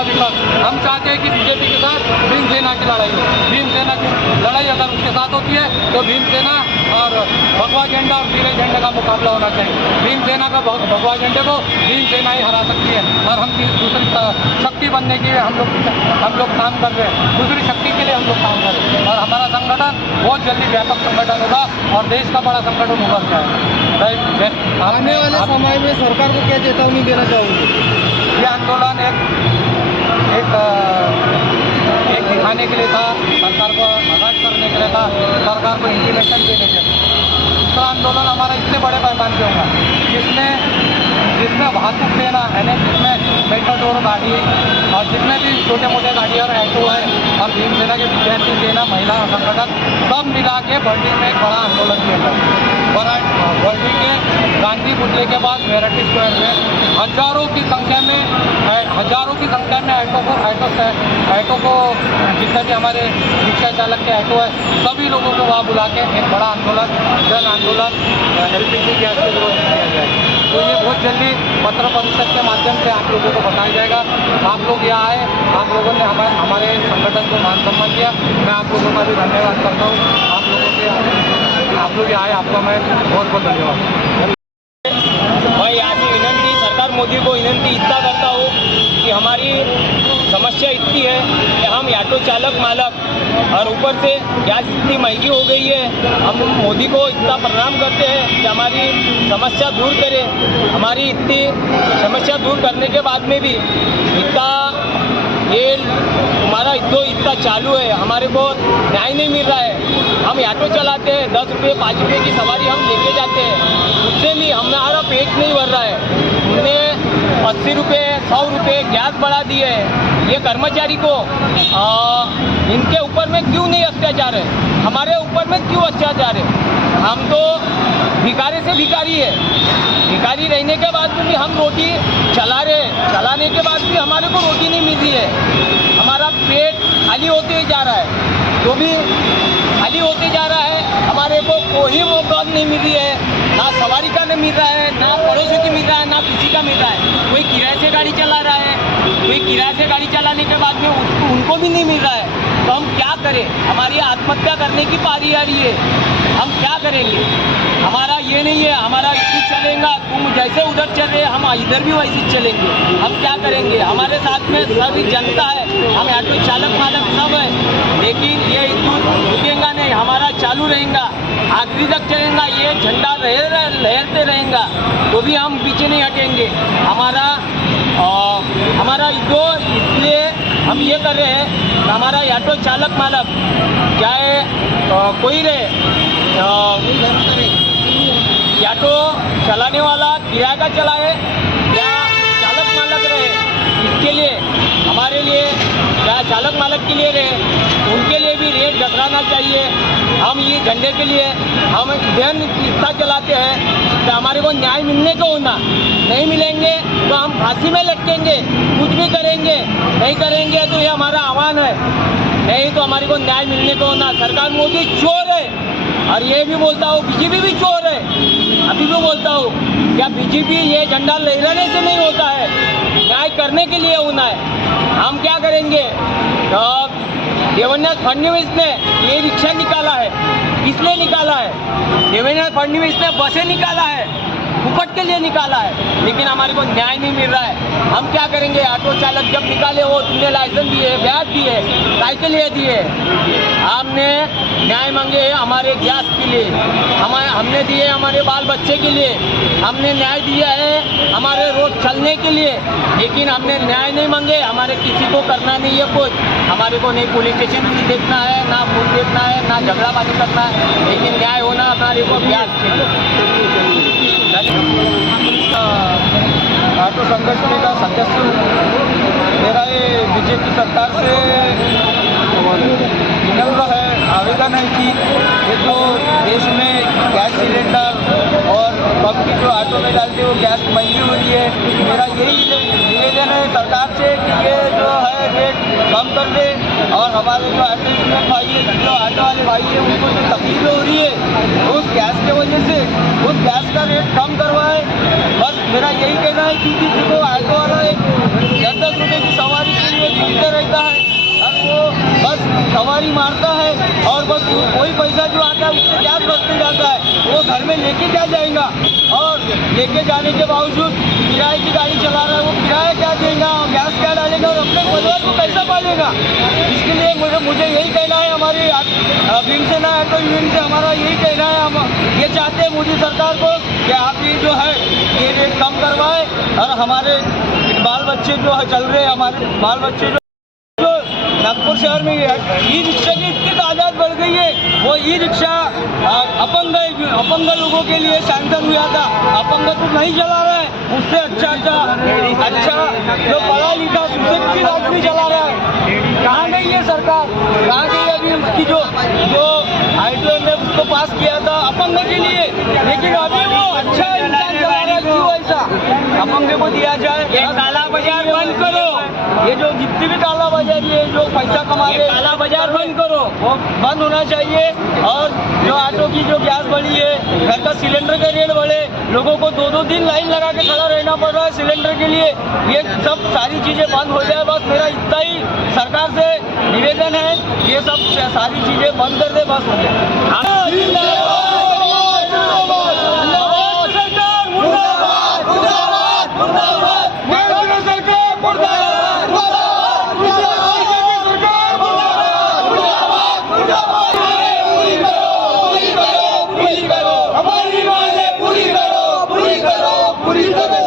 बड़ा विपक्ष। हम चाहते हैं कि बीजेपी के साथ भीमसेना की लड़ाई हो। भीमसेना की लड़ाई अगर उसके साथ होती है तो भीमसेना और भगवा झंडा और पीले झंडे का मुकाबला होना चाहिए। भीमसेना का भगवा झंडे को भीमसेना ही हरा सकती है और हम दूसरी शक्ति बनने के लिए हम लोग काम कर रहे हैं। दूसरी शक्ति के लिए हम लोग काम कर रहे हैं और हमारा संगठन बहुत जल्दी व्यापक संगठन होगा और देश का बड़ा संगठन उभर जाएगा। आने वाले समय में सरकार को क्या चेतावनी देना चाहोगे? ये आंदोलन एक दिखाने के लिए था, सरकार को अलर्ट करने के लिए था, सरकार को इंटीमेशन देने के लिए। दूसरा आंदोलन हमारा इससे बड़े पैमाने पे होगा जिसमें वाहतूक देना यानी जिसमें मेट्रो गाड़ी और जितने भी छोटे मोटे गाड़ी और ऑटो है और भीमसेना के विद्यार्थी देना महिला संगठन सब मिला के बर्डी में एक बड़ा आंदोलन किया था। बर्डी के गांधी पुतले के बाद मेरठ स्क्वायर में हजारों की संख्या में ऑटो को जितने भी हमारे रिक्शा चालक के ऑटो है सभी लोगों को वहाँ बुला के एक बड़ा आंदोलन जन आंदोलन LPG गैस के विरोध में किया जाएगा। तो ये बहुत जल्दी पत्र परिषद के माध्यम से आप लोगों को बताया जाएगा। आप लोग यहाँ आए, आप लोगों ने हमारे संगठन को मान सम्मान दिया, मैं आप लोगों का भी धन्यवाद करता हूँ। आप लोग यहाँ आए, आपका मैं बहुत बहुत धन्यवाद। मैं यहाँ से विनंती सरकार मोदी को विनंती इतना करता हूँ कि हमारी समस्या इतनी है कि हम ऑटो चालक मालक और ऊपर से गैस इतनी महंगी हो गई है। हम मोदी को इतना प्रणाम करते हैं कि हमारी समस्या दूर करे। हमारी इतनी समस्या दूर करने के बाद में भी इतना ये हमारा इतना चालू है, हमारे को न्याय नहीं मिल रहा है। हम ऑटो चलाते हैं, 10 रुपये 5 रुपये की सवारी हम लेके जाते हैं, उससे भी हमारा पेट नहीं भर रहा है। हमने 80 रुपये 100 रुपये गैस बढ़ा दिए है। ये कर्मचारी को इनके ऊपर में क्यों नहीं अत्याचार है, हमारे ऊपर में क्यों अत्याचार है? हम तो भिखारी से भिखारी है, भिखारी रहने के बाद भी हम रोटी चलाने के बाद भी हमारे को रोटी नहीं मिल रही है। हमारा पेट खाली होते ही जा रहा है, तो भी खाली होते जा रहा है। हमारे को कोई मौका नहीं मिल रही है, ना सवारी का नहीं मिल रहा है, ना पड़ोसी की मिल रहा है, ना किसी का मिल रहा है। कोई किराए से गाड़ी चला रहा है, कोई किराए से गाड़ी चलाने के बाद में उनको भी नहीं मिल रहा है। तो हम क्या करें? हमारी आत्महत्या करने की पारी आ रही है, हम क्या करेंगे? हमारा ये नहीं है हमारा इसी चलेगा, तुम जैसे उधर चल रहे हम इधर भी वैसे चलेंगे। हम क्या करेंगे? हमारे साथ में सभी जनता है, हम ऑटो चालक मालक सब है, लेकिन ये रुकेगा नहीं, हमारा चालू रहेगा, आखिरी तक चलेगा। ये झंडा लहरते रहेगा तो भी हम पीछे नहीं हटेंगे। हमारा जो इसलिए हम ये कर रहे हैं, हमारा ऑटो चालक मालक चाहे कोई रहे, ऑटो चलाने वाला किराया का चलाए या चालक मालक रहे, इसके लिए हमारे लिए या चालक मालक के लिए रहे, उनके लिए भी रेट घटाना चाहिए। हम ये झंडे के लिए हम दिन इतना चलाते हैं कि हमारे को न्याय मिलने को होना, नहीं मिलेंगे तो हम फांसी में लटकेंगे, कुछ भी करेंगे। नहीं करेंगे तो ये हमारा आह्वान है, नहीं तो हमारे को न्याय मिलने को होना। सरकार मोदी चोर है और ये भी बोलता हूँ बीजेपी भी चोर है। अभी भी बोलता हूँ क्या बीजेपी ये झंडा लहराने से नहीं होता है, न्याय करने के लिए होना है। हम क्या करेंगे? देवेंद्र फडणवीस ने ये रिक्शा निकाला है, इसलिए निकाला है। देवेंद्र फडणवीस ने बसें निकाला है, फुकट के लिए निकाला है, लेकिन हमारे को न्याय नहीं मिल रहा है। हम क्या करेंगे? ऑटो चालक जब निकाले हो, तुमने लाइसेंस दिए, ब्याज दिए, काय के लिए दिए? हमने न्याय मांगे हमारे गैस के लिए, हमने दिए हमारे बाल बच्चे के लिए, हमने न्याय दिया है हमारे रोड चलने के लिए, लेकिन हमने न्याय नहीं मांगे। हमारे किसी को करना नहीं है कुछ, हमारे को नहीं पुलिस स्टेशन देखना है, ना पुल देखना है, ना झगड़ाबाजी करना है, लेकिन न्याय होना हमारे को गैस के लिए। ऑटो संगठन का सदस्य हूँ। मेरा ये बीजेपी सरकार से विनम्र है, आवेदन है कि ये जो देश में गैस सिलेंडर और पंप की जो ऑटो में डालते वो गैस महंगी हो रही है, मेरा यही निवेदन है सरकार से कि ये जो है रेट कम कर दे और हमारे जो ऑटो वाले भाई है उनको जो तकलीफ हो रही है उस गैस के वजह से उस गैस का रेट कम करवाए। बस मेरा यही कहना है कि किसी को ऑटो वाला 10-10 रुपये की सवारी के लिए लेके क्या जाएगा? और लेके जाने के बावजूद किराए की गाड़ी चला रहा है, वो किराया क्या देगा, गैस क्या डालेगा और अपने परिवार को कैसा पालेगा? इसके लिए मुझे यही कहना है, हमारी भीमसेना ऑटो यूनियन से हमारा यही कहना है, हम ये चाहते हैं मोदी सरकार को कि आप ये जो है ये रेट कम करवाएं और हमारे बाल बच्चे जो है चल रहे हैं, हमारे बाल बच्चे जो नागपुर शहर में ई रिक्शा की इतनी तादाद बढ़ गई है, वो ई रिक्शा अपंग लोगों के लिए सैंक्शन हुआ था, अपंग तो नहीं चला रहा है, उससे अच्छा जो पढ़ा लिखा सुशिक्षित आदमी चला रहा है। कहाँ गई है सरकार, कहाँ गई अभी उसकी जो आईटीओ ने उसको पास किया था अपंग के लिए, लेकिन अभी वो अच्छा इंसान चला रहा है, क्यों ऐसा? अपंग को दिया जाए, ये काला बाजार बंद करो, ये जो जितनी भी काला बाजार ये जो पैसा कमा रहे काला बाजार बंद करो, वो बंद होना चाहिए। और जो ऑटो की जो गैस बढ़ी है, घर का सिलेंडर का रेट बढ़े, लोगों को 2-2 दिन लाइन लगा के खड़ा रहना पड़ रहा है सिलेंडर के लिए, ये सब सारी चीज़ें बंद हो जाए। बस मेरा इतना ही सरकार से निवेदन है, ये सब सारी चीज़ें बंद कर दे, बस हो गया। पूरी करो, पूरी करो, पूरी करो।